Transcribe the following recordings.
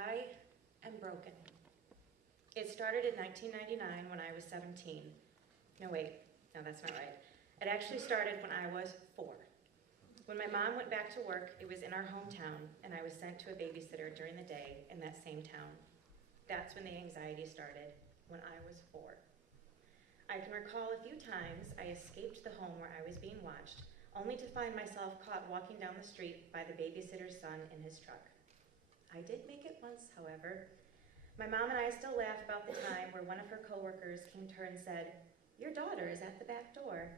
I am broken. It started in 1999 when I was 17. No, wait, no, that's not right. It actually started when I was 4. When my mom went back to work, it was in our hometown, and I was sent to a babysitter during the day in that same town. That's when the anxiety started, when I was 4. I can recall a few times I escaped the home where I was being watched, only to find myself caught walking down the street by the babysitter's son in his truck. I did make it once, however. My mom and I still laugh about the time where one of her coworkers came to her and said, "Your daughter is at the back door."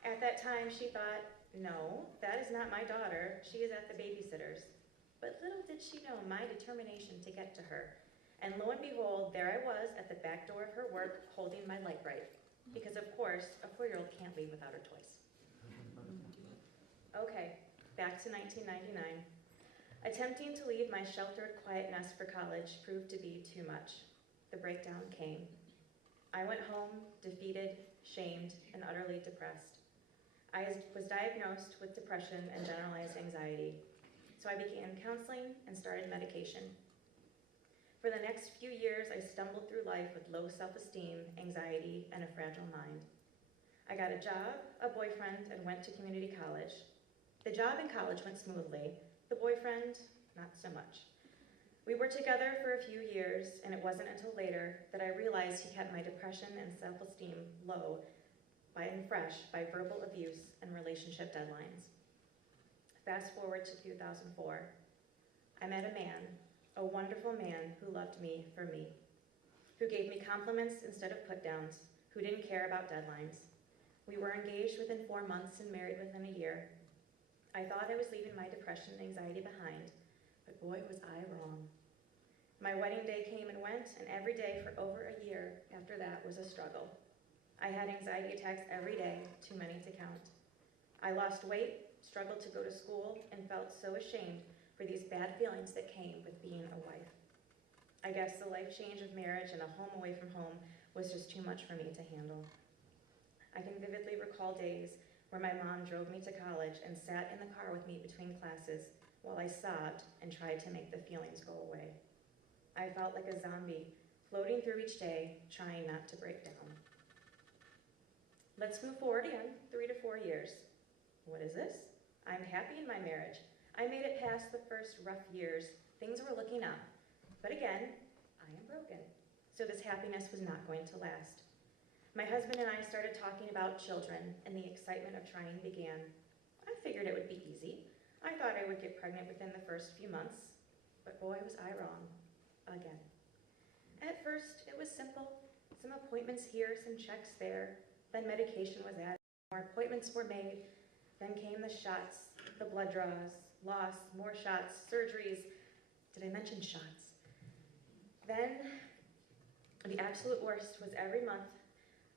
At that time, she thought, "No, that is not my daughter. She is at the babysitter's." But little did she know my determination to get to her. And lo and behold, there I was at the back door of her work holding my light bright. Because of course, a 4-year-old can't leave without her toys. Okay, back to 1999. Attempting to leave my sheltered, quiet nest for college proved to be too much. The breakdown came. I went home, defeated, shamed, and utterly depressed. I was diagnosed with depression and generalized anxiety, so I began counseling and started medication. For the next few years, I stumbled through life with low self-esteem, anxiety, and a fragile mind. I got a job, a boyfriend, and went to community college. The job and college went smoothly. The boyfriend, not so much. We were together for a few years, and it wasn't until later that I realized he kept my depression and self-esteem low and fresh by verbal abuse and relationship deadlines. Fast forward to 2004. I met a man, a wonderful man who loved me for me, who gave me compliments instead of put-downs, who didn't care about deadlines. We were engaged within 4 months and married within a year. I thought I was leaving my depression and anxiety behind, but boy, was I wrong. My wedding day came and went, and every day for over a year after that was a struggle. I had anxiety attacks every day, too many to count. I lost weight, struggled to go to school, and felt so ashamed for these bad feelings that came with being a wife. I guess the life change of marriage and a home away from home was just too much for me to handle. I can vividly recall days where my mom drove me to college and sat in the car with me between classes while I sobbed and tried to make the feelings go away. I felt like a zombie, floating through each day, trying not to break down. Let's move forward again, 3 to 4 years. What is this? I'm happy in my marriage. I made it past the first rough years. Things were looking up. But again, I am broken. So this happiness was not going to last. My husband and I started talking about children, and the excitement of trying began. I figured it would be easy. I thought I would get pregnant within the first few months, but boy, was I wrong. Again. At first, it was simple. Some appointments here, some checks there. Then medication was added. More appointments were made. Then came the shots, the blood draws, loss, more shots, surgeries. Did I mention shots? Then, the absolute worst was every month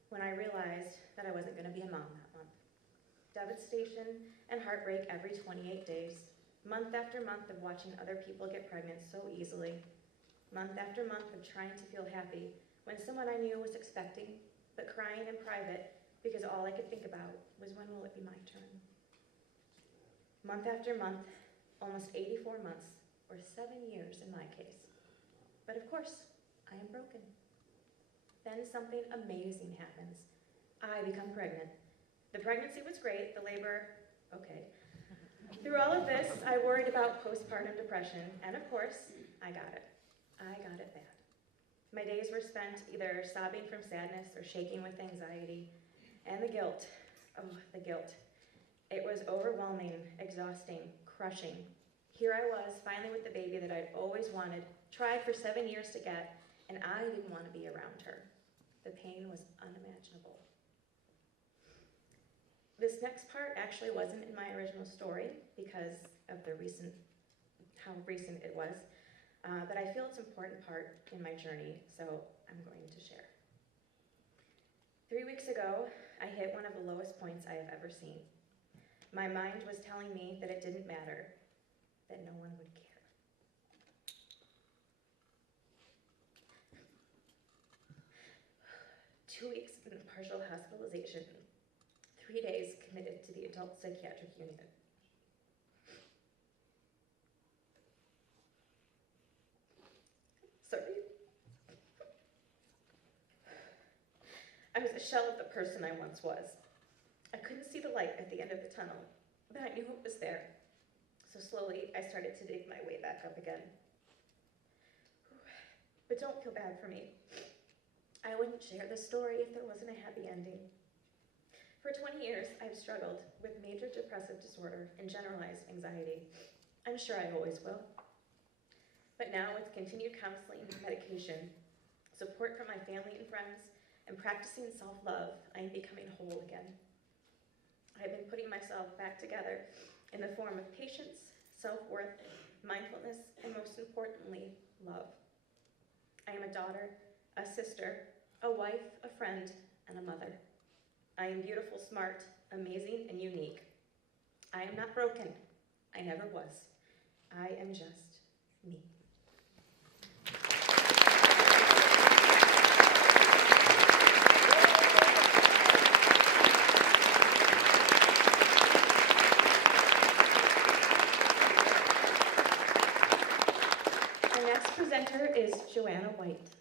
when I realized that I wasn't going to be a mom that month. Devastation and heartbreak every 28 days. Month after month of watching other people get pregnant so easily. Month after month of trying to feel happy when someone I knew was expecting, but crying in private because all I could think about was when will it be my turn. Month after month, almost 84 months, or 7 years in my case. But of course, I am broken. Then something amazing happens. I become pregnant. The pregnancy was great, the labor, okay. Through all of this, I worried about postpartum depression, and of course, I got it. I got it bad. My days were spent either sobbing from sadness or shaking with anxiety, and the guilt, oh, the guilt. It was overwhelming, exhausting, crushing. Here I was, finally with the baby that I'd always wanted, tried for 7 years to get, and I didn't want to be around her. The pain was unimaginable. This next part actually wasn't in my original story because of how recent it was, but I feel it's an important part in my journey, so I'm going to share. 3 weeks ago, I hit one of the lowest points I have ever seen. My mind was telling me that it didn't matter, that no one would care. 2 weeks in partial hospitalization, 3 days committed to the adult psychiatric unit. I was a shell of the person I once was. I couldn't see the light at the end of the tunnel, but I knew it was there. So slowly, I started to dig my way back up again. But don't feel bad for me. I wouldn't share this story if there wasn't a happy ending. For 20 years, I've struggled with major depressive disorder and generalized anxiety. I'm sure I always will. But now, with continued counseling and medication, support from my family and friends, and practicing self-love, I am becoming whole again. I have been putting myself back together in the form of patience, self-worth, mindfulness, and most importantly, love. I am a daughter, a sister, a wife, a friend, and a mother. I am beautiful, smart, amazing, and unique. I am not broken. I never was. I am just me. Our next presenter is Joanna White.